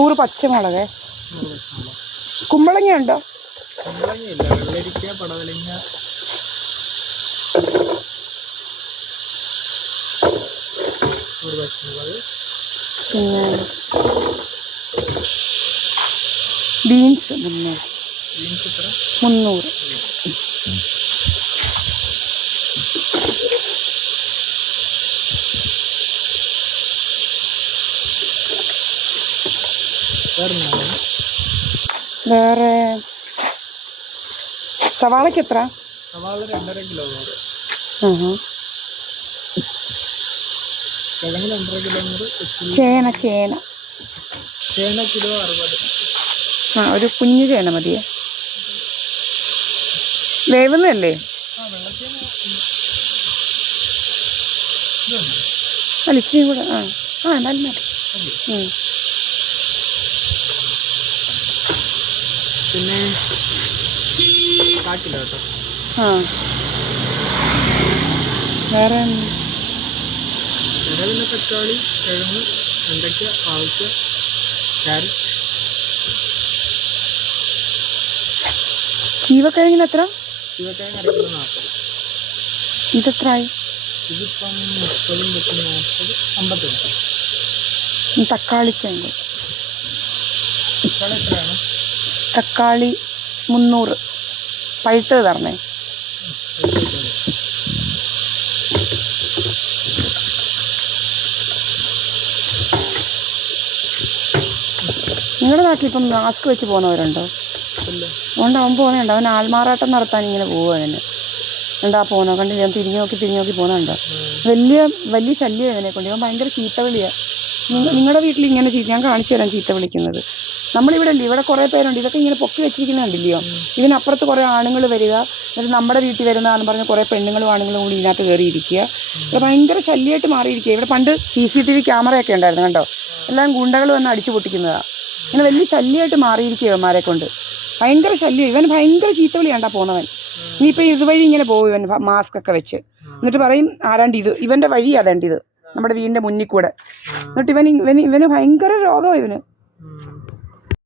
100 പച്ചമുളക്. കുമ്പളങ്ങ ഉണ്ടോ? കുമ്പളങ്ങയില്ല, വെള്ളരിക്ക, പടവലങ്ങ, പച്ചമുളക്, പിന്നെ ബീൻസ് 300. ബീൻസ് എത്ര? 300. വേറെ സവാളയ്ക്ക് എത്ര? സവാള 2.5 കിലോ 100. കിഴങ്ങ് 2.5 കിലോ 100. ചേന കിലോ 60. ഒരു കുഞ്ഞു ചേന മതിയേ. വേവുന്നതല്ലേ? ഇച്ചിരിയും കൂടെ. നല്ല. പിന്നെ 1/4 കിലോ കേട്ടോ. വേറെ പിന്നെ തക്കാളി, കിഴങ്ങ്, വെണ്ടയ്ക്ക, പാവയ്ക്ക, ക്യാരറ്റ്. ചീവക്കിഴങ്ങിന് എത്ര? ചീവക്കിഴങ്ങ് 1/2 കിലോ 40. ഇതെത്രയായി? ഇതിപ്പം 30, 40, 55. തക്കാളിക്ക് തക്കാളി എത്രയാണ്? തക്കാളി 300. പഴുത്തത് തരണേ. നിങ്ങളുടെ നാട്ടിലിപ്പം മാസ്ക് വെച്ച് പോകുന്നവരുണ്ടോ? അതുകൊണ്ട് അവൻ പോകുന്നുണ്ടോ? അവൻ ആൾമാറാട്ടം നടത്താൻ ഇങ്ങനെ പോവുക. അവന് എന്താ പോകുന്നത് കണ്ടില്ല? ഞാൻ തിരിഞ്ഞു നോക്കി പോകുന്നുണ്ടോ? വലിയ ശല്യം ഇവനെ കൊണ്ട്. ഇവൻ ഭയങ്കര ചീത്ത വിളിയാണ്. നിങ്ങളുടെ വീട്ടിൽ ഇങ്ങനെ ഞാൻ കാണിച്ചു തരാം ചീത്ത വിളിക്കുന്നത്. നമ്മളിവിടെ അല്ലേ, ഇവിടെ കുറേ പേരുണ്ട്. ഇതൊക്കെ ഇങ്ങനെ പൊക്കി വെച്ചിരിക്കുന്നത് കണ്ടില്ലയോ? ഇതിനപ്പുറത്ത് കുറേ ആണുങ്ങൾ വരിക, എന്നിട്ട് നമ്മുടെ വീട്ടിൽ വരുന്നതെന്ന് പറഞ്ഞ് കുറേ പെണ്ണുങ്ങളും ആണുങ്ങളും കൂടി ഇതിനകത്ത് കയറിയിരിക്കുക. ഇവിടെ ഭയങ്കര ശല്യമായിട്ട് മാറിയിരിക്കുക. ഇവിടെ പണ്ട് CCTV ക്യാമറയൊക്കെ ഉണ്ടായിരുന്നു കണ്ടോ? എല്ലാം ഗുണ്ടകൾ വന്ന് അടിച്ചു പൊട്ടിക്കുന്നതാണ്. ഇങ്ങനെ വലിയ ശല്യമായിട്ട് മാറിയിരിക്കുക ഇവന്മാരെ കൊണ്ട്. ഭയങ്കര ശല്യം. ഇവൻ ഭയങ്കര ചീത്ത വിളിയാണ്ടാ പോകുന്നവൻ. ഇനിയിപ്പോൾ ഇതുവഴി ഇങ്ങനെ പോകും ഇവൻ മാസ്ക് ഒക്കെ വെച്ച്. എന്നിട്ട് പറയും ആരാണ്ട് ഇവൻ്റെ വഴി അതേണ്ടിത് നമ്മുടെ വീടിൻ്റെ മുന്നിൽ കൂടെ. എന്നിട്ട് ഇവന് ഭയങ്കര രോഗമാണ് ഇവന്.